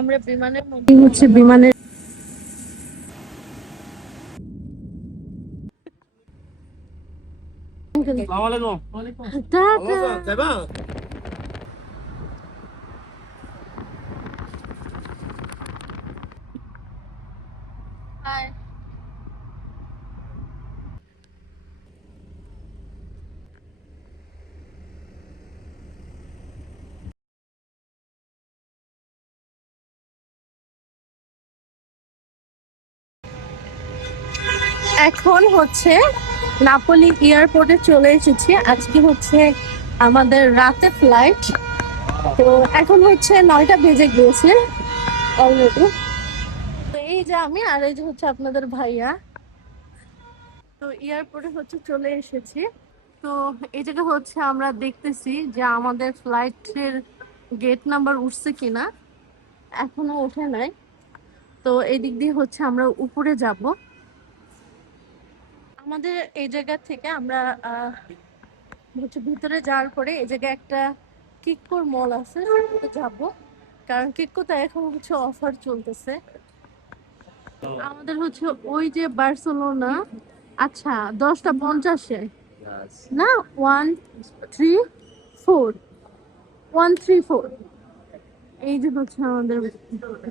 আমরা বিমানের মধ্যে হচ্ছে বিমানের টাটা। এখন হচ্ছে নাপোলি এয়ারপোর্টে চলে এসেছি। আজকে হচ্ছে আমাদের রাতে ফ্লাইট। তো এখন হচ্ছে 9টা বেজে গিয়েছে অলরেডি। তো এই যে আমি, আর এই যে হচ্ছে আপনাদের ভাইয়া। তো এয়ারপোর্টে হচ্ছে চলে এসেছি। তো এই জায়গা হচ্ছে আমরা দেখতেছি যে আমাদের ফ্লাইটের গেট নাম্বার উঠছে কিনা। এখনো ওঠে নাই। তো এই দিক দিয়ে হচ্ছে আমরা উপরে যাব। আমাদের এই জায়গা থেকে আমরা হচ্ছে ভিতরে যাওয়ার পরে এই জায়গায় একটা কিক্কোর মল আছে, সেটাতে যাব। কারণ কিক্কোতে এখন হচ্ছে অফার চলতেছে। আমাদের হচ্ছে ওই যে বার্সেলোনা, আচ্ছা 10টা 50-এ না, 134, 134, এই যে হচ্ছে আমাদের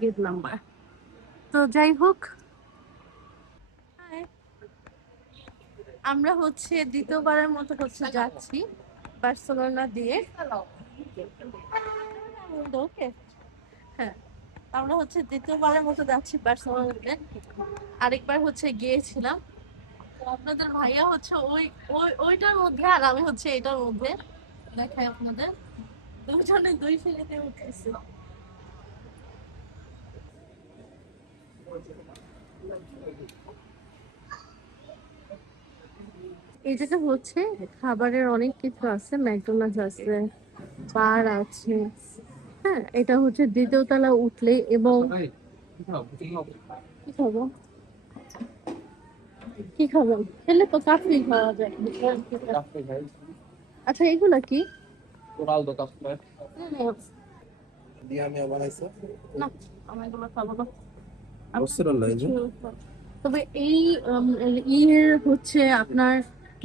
গেট নাম্বার। তো যাই হোক, আমরা হচ্ছে দ্বিতীয়বারের মতো হচ্ছে যাচ্ছি বার্সেলোনা দিয়ে। ওকে, হ্যাঁ, আমরা হচ্ছে দ্বিতীয়বারের মতো যাচ্ছি বার্সেলোনাতে। আরেকবার হচ্ছে গিয়েছিলাম। তো আপনাদের ভাইয়া হচ্ছে ওই ওই ওইটার মধ্যে, আর আমি হচ্ছে এটার মধ্যে। দেখাই আপনাদের, দুজনে দুই ফিলিতে উঠেছি। এই জায়গা হচ্ছে খাবারের অনেক কিছু আছে, ম্যাকডোনাল্ডস আছে, বার আছে। হ্যাঁ, এটা হচ্ছে দ্বিতীয় তলা উঠলে। এবং কি খাবো, কি খাবেন? খেলে তো কাফি খাওয়া যায়। আচ্ছা, এগুলা কি? না, না, না, আমি এগুলো খাবো না। তবে এই ইয়ের হচ্ছে আপনার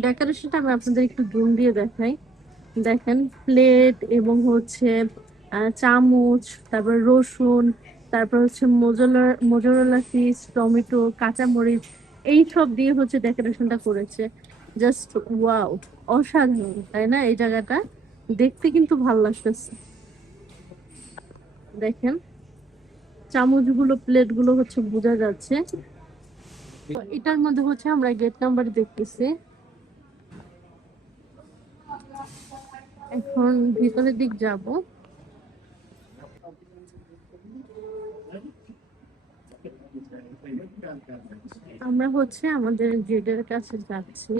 ডেকোরেশনটা আমি আপনাদের একটু জুম দিয়ে দেখাই। দেখেন, প্লেট এবং হচ্ছে চামচ, তারপর রসুন, তারপর হচ্ছে মোজারেলা চিজ, টমেটো, কাঁচামরিচ, এই সব দিয়ে হচ্ছে ডেকোরেশনটা করেছে। জাস্ট ওয়াও, অসাধারণ তাই না? এই জায়গাটা দেখতে কিন্তু ভালো লাগতেছে। দেখেন, চামচগুলো, প্লেটগুলো হচ্ছে বোঝা যাচ্ছে। তো এটার মধ্যে হচ্ছে আমরা গেট নাম্বার দেখতেছি। এখন ভিতরের দিক যাব। আমরা হচ্ছে আমাদের গেটের কাছে যাচ্ছি।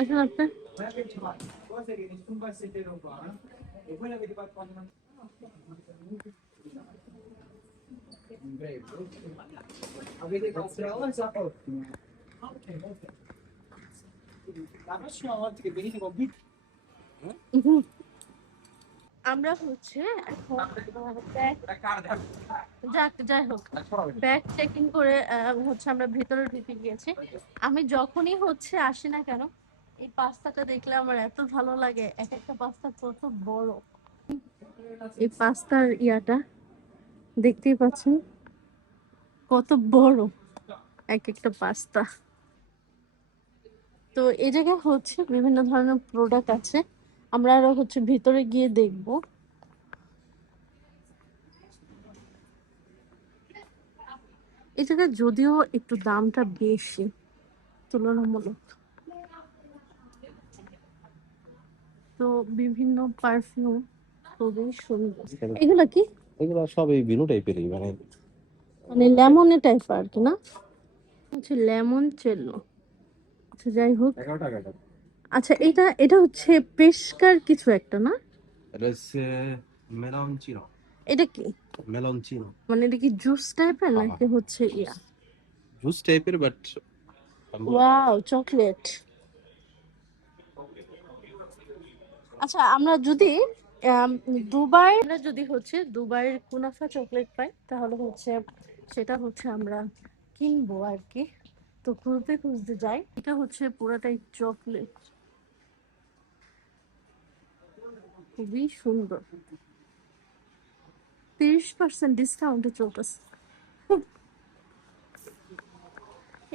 আসলে আপনি আমরা হচ্ছে এখন যাই হোক, ব্যাগ চেকিং করে হচ্ছে আমরা ভিতরে ঢুকে গিয়েছি। আমি যখনই হচ্ছে আসি না কেন, এই পাস্তাটা দেখলে আমার এত ভালো লাগে। এক একটা পাস্তা কত বড়! এই পাস্তার ইয়াটা দেখতেই পাচ্ছেন কত বড় এক একটা পাস্তা। তো এই জায়গায় হচ্ছে বিভিন্ন ধরনের প্রোডাক্ট আছে। আমরা আরো হচ্ছে ভিতরে গিয়ে দেখবো। এই জায়গায় যদিও একটু দামটা বেশি তুলনামূলক। তো বিভিন্ন পারফিউম খুবই সুন্দর। এগুলা কি? এগুলো সব এই ভিনু টাইপেরই মানে মানে লেমনে টাইপ আর কি, না? হচ্ছে লেমন চেল্লো। আচ্ছা, যাই হোক। 11 টাকা। আচ্ছা, এটা এটা হচ্ছে পেশকার কিছু একটা, না? এটা হচ্ছে মেলন চিনো। এটা কি? মেলনচিনো। মানে এটা কি জুস টাইপের নাকি হচ্ছে ইয়া? জুস টাইপের বাট ওয়াও, চকলেট। আচ্ছা, আমরা যদি আমরা যদি হচ্ছে দুবাইয়ের কুনাফা চকলেট পাই তাহলে হচ্ছে সেটা হচ্ছে আমরা কিনবো আর কি। তো খুঁজতে খুঁজতে যাই, এটা হচ্ছে পুরাটাই চকলেট, খুবই সুন্দর। 30% ডিসকাউন্টে চলতেছে।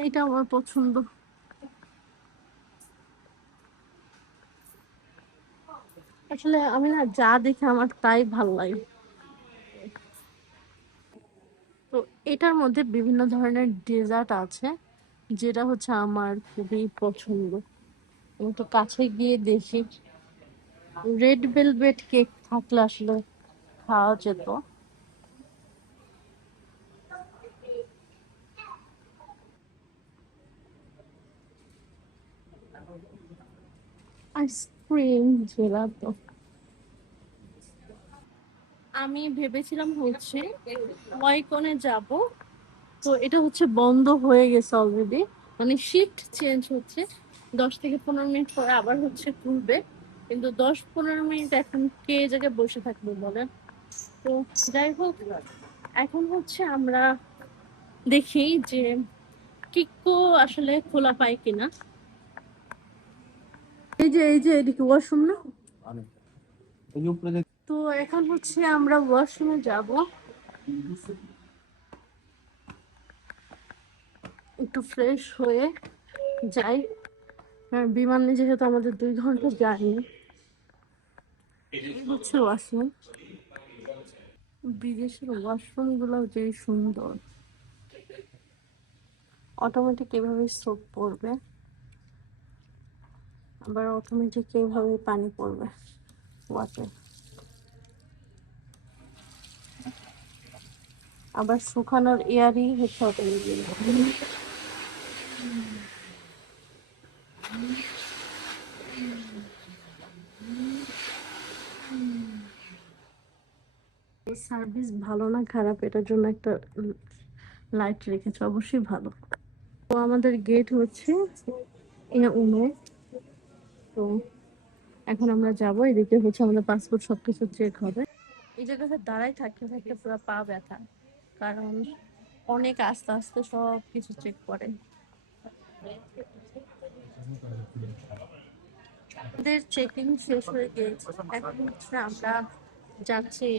এটা আমার পছন্দ। আসলে আমি না যা দেখে আমার তাই ভাল লাগে। তো এটার মধ্যে বিভিন্ন ধরনের ডেজার্ট আছে, যেটা হচ্ছে আমার খুবই পছন্দ। আমি তো কাছে গিয়ে দেখি, রেড ভেলভেট কেক থাকলে আসলে খাওয়া যেত। আইসক্রিম, জেলাতো। আমি ভেবেছিলাম হচ্ছে ওয়াইকনে যাব, তো এটা হচ্ছে বন্ধ হয়ে গেছে অলরেডি। মানে শিফট চেঞ্জ হচ্ছে, 10 থেকে 15 মিনিট পরে আবার হচ্ছে খুলবে। কিন্তু 10-15 মিনিট এখন কে এই জায়গায় বসে থাকবে বলেন? তো যাই হোক, এখন হচ্ছে আমরা দেখি যে কিকো আসলে খোলা পায় কিনা। এই যে এদিকে ওয়াশরুম না? ওই যে উপরে তো এখন হচ্ছে আমরা ওয়াশরুমে যাব, একটু ফ্রেশ হয়ে যাই। কারণ বিমানে যেহেতু আমাদের 2 ঘন্টা জার্নি। এই হচ্ছে ওয়াশরুম। বিদেশের ওয়াশরুম গুলো যে সুন্দর, অটোমেটিক এভাবে সোপ পড়বে, আবার অটোমেটিক এভাবে পানি পড়বে, ওয়াটার। আবার শুকানোর এয়ারই হচ্ছে অটোমেটিক। সার্ভিস ভালো না খারাপ এটার জন্য একটা লাইট রেখেছে, অবশ্যই ভালো। তো আমাদের গেট হচ্ছে উনো। তো এখন আমরা যাবো, এদিকে হচ্ছে আমাদের পাসপোর্ট সবকিছু চেক হবে। এই জায়গাতে দাঁড়াই থাকতে থাকতে পুরো পা ব্যথা, কারণ অনেক আস্তে আস্তে সব কিছু চেক করে। আমাদের চেকিং শেষ হয়ে গিয়েছে, এখন হচ্ছে আমরা যাচ্ছি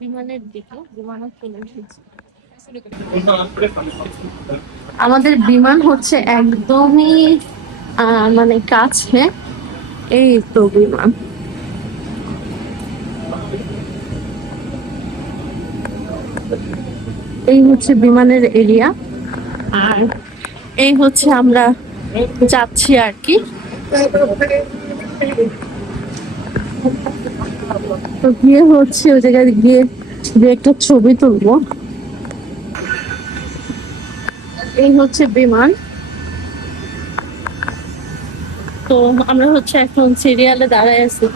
বিমানের দিকে। বিমানে চলে এসেছি, আমাদের বিমান হচ্ছে একদমই মানে কাছে। এই তো বিমান, এই হচ্ছে বিমানের এরিয়া। আর এই হচ্ছে আমরা যাচ্ছি আর কি। তো গিয়ে হচ্ছে ওই জায়গায় গিয়ে যে একটা ছবি তুলবো। এই হচ্ছে বিমান। তো আমরা হচ্ছে এখন সিরিয়ালে দাঁড়ায় আছি,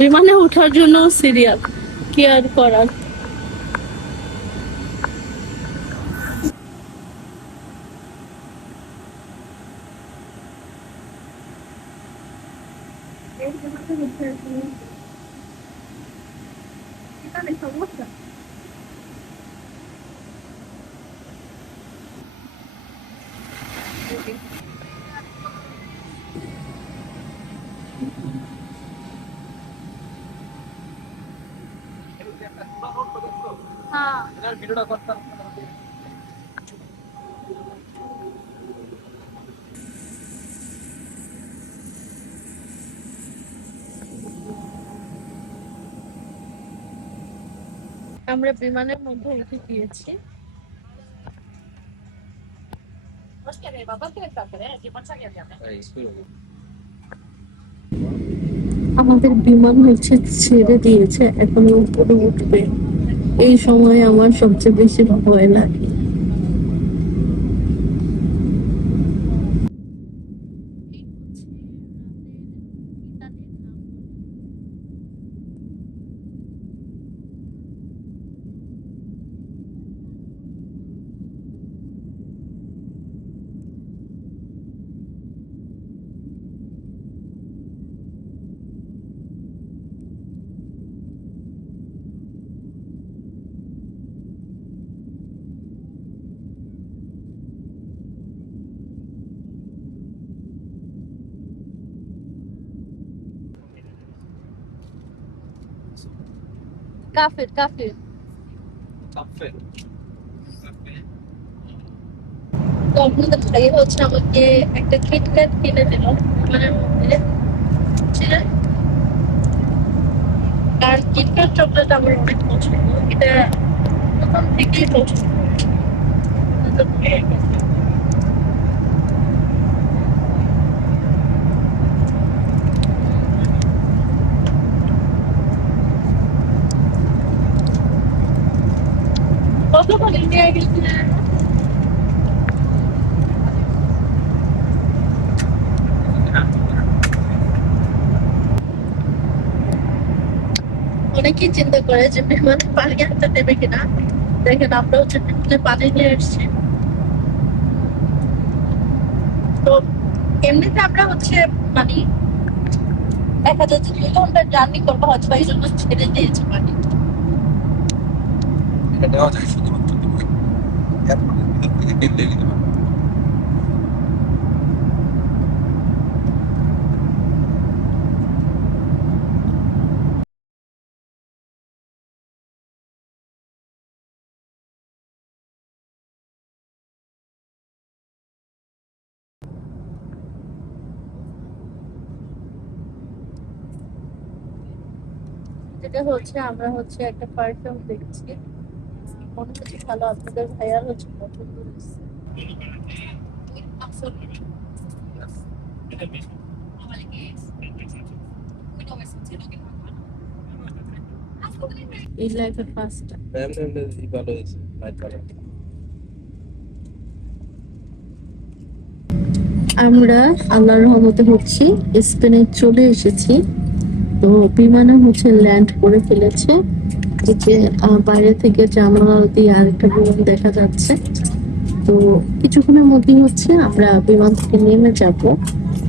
বিমানে ওঠার জন্য সিরিয়াল, কি আর করার। সমস্যা। হ্যাঁ, আমরা বিমানের মধ্যে উঠে গিয়েছি। আমাদের বিমান হচ্ছে ছেড়ে দিয়েছে, এখন উপরে উঠবে। এই সময় আমার সবচেয়ে বেশি ভয় লাগে। কাফের কাফের। তো আপনাদের ভাই হচ্ছে আমাকে একটা কিটক্যাট কিনে দিল বিমানের মধ্যে হচ্ছে, আর কিটক্যাট চকলেট আমার অনেক পছন্দ, এটা প্রথম থেকেই পছন্দ। কতক্ষণ ইন্ডিয়া গেছিলেন? অনেকেই চিন্তা করে যে বিমানে পানি আনতে দেবে কিনা, দেখেন আমরা হচ্ছে বিমানে পানি নিয়ে এসেছি। তো এমনিতে আমরা হচ্ছে মানে দেখা যাচ্ছে 2 ঘন্টার জার্নি করবো, হয়তো বা এই জন্য ছেড়ে দিয়েছে পানি। এটা দেওয়া যায় শুধুমাত্র তুমি এয়ারপোর্টের ভিতর থেকে কিনলে নিতে পারবে। যেটা হচ্ছে আমরা হচ্ছে একটা পারফিউম দেখছি, মনে হচ্ছে ভালো, আপনাদের ভাইয়ার হচ্ছে পছন্দ হয়েছে। এই লাইফের ফার্স্ট ভালো হয়েছে, লাইট ভালো। আমরা আল্লাহর রহমতে হচ্ছে স্পেনে চলে এসেছি। তো বিমানে হচ্ছে ল্যান্ড করে ফেলেছে, এই যে বাইরে থেকে জানালা দিয়ে আরেকটা বিমান দেখা যাচ্ছে। তো কিছুক্ষণের মধ্যেই হচ্ছে আমরা বিমান থেকে নেমে যাব।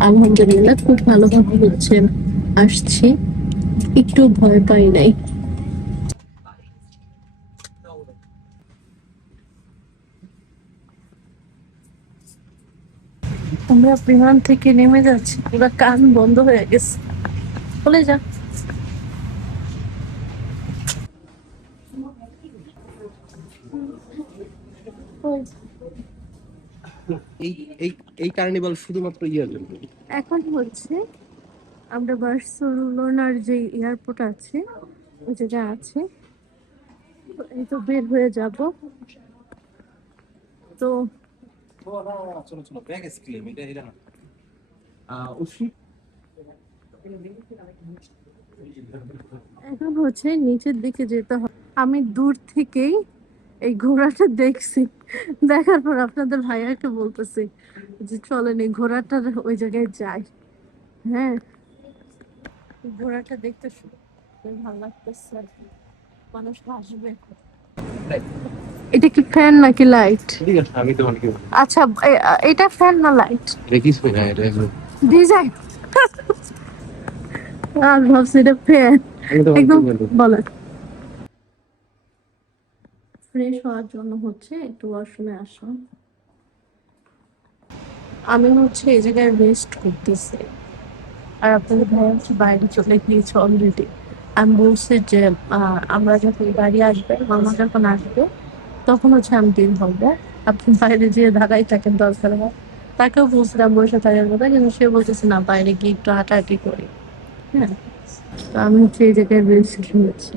আলহামদুলিল্লাহ খুব ভালোভাবে হচ্ছে আসছি, একটু ভয় পাই নাই। আমরা বিমান থেকে নেমে যাচ্ছি, পুরো কান বন্ধ হয়ে গেছে। চলে যা। এই এই এই কার্নিভাল শুধুমাত্র ইয়ার জন্য। এখন হচ্ছে আমরা বার্সেলোনার যে এয়ারপোর্ট আছে ওই জায়গায় আছে, তো এই তো বের হয়ে যাব। তো চলো চলো, ব্যাগ স্ক্রিম এটা এটা না। উশি এখন হচ্ছে নিচের দিকে যেতে হবে। আমি দূর থেকেই এই ঘোড়াটা দেখছি, দেখার পর আপনাদের ভাইয়াকে বলতেছি যে চলেন এই ঘোড়াটার ওই জায়গায় যাই। হ্যাঁ, এই ঘোড়াটা দেখতে ভালো লাগতেছে আর কি। মানুষ আসবে। এটা কি ফ্যান নাকি লাইট? ঠিক আছে, আমি তোমাকে বলি। আচ্ছা, এটা ফ্যান না লাইট? এটা কিছুই না, এটা ডিজাইন। আর ভাবছি এটা ফ্যান। আমি তোমাকে একদম বলি। বলেন। ফ্রেশ হওয়ার জন্য হচ্ছে একটু ওয়াশরুমে আসলাম। আমি হচ্ছে এই জায়গায় রেস্ট করতেছি, আর আপনাদের ভাই হচ্ছে বাইরে চলে গিয়েছে অলরেডি। আমি বলছি যে আমরা যখন গাড়ি আসবে, মামা যখন আসবে তখন হচ্ছে আমি বের হবো। আপনি বাইরে যেয়ে দাঁড়াই থাকেন দরকার হয়। তাকেও বলছিলাম বসে থাকার কথা, কিন্তু সে বলতেছে না বাইরে গিয়ে একটু হাঁটাহাঁটি করি। হ্যাঁ, তো আমি হচ্ছে এই জায়গায় রেস্ট নিয়েছি।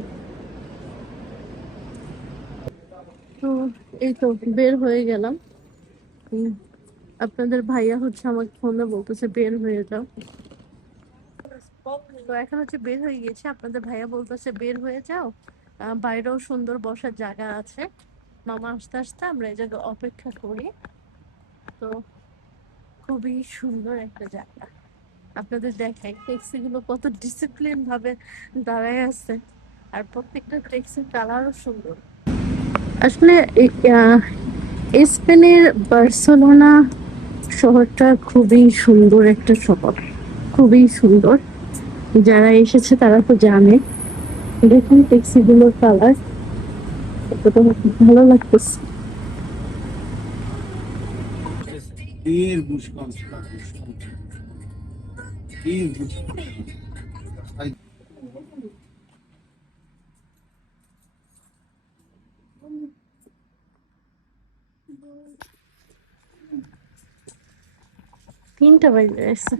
তো এই তো বের হয়ে গেলাম। উম, আপনাদের ভাইয়া হচ্ছে আমাকে ফোনে বলতেছে বের হয়ে যাও। তো এখন হচ্ছে বের হয়ে গেছে, আপনাদের ভাইয়া বলতেছে বের হয়ে যাও, বাইরেও সুন্দর বসার জায়গা আছে। মামা আসতে আসতে আমরা এই জায়গায় অপেক্ষা করি। তো খুবই সুন্দর একটা জায়গা। আপনাদের দেখাই ট্যাক্সি গুলো কত ডিসিপ্লিন ভাবে দাঁড়ায় আছে, আর প্রত্যেকটা ট্যাক্সির কালারও সুন্দর। আসলে স্পেনের বার্সেলোনা শহরটা খুবই সুন্দর একটা শহর, খুবই সুন্দর। যারা এসেছে তারা তো জানে। দেখুন ট্যাক্সি গুলোর কালার কতটা ভালো লাগতেছে। এর বুশকান এর বুশকান 3টা বাজে গেছে।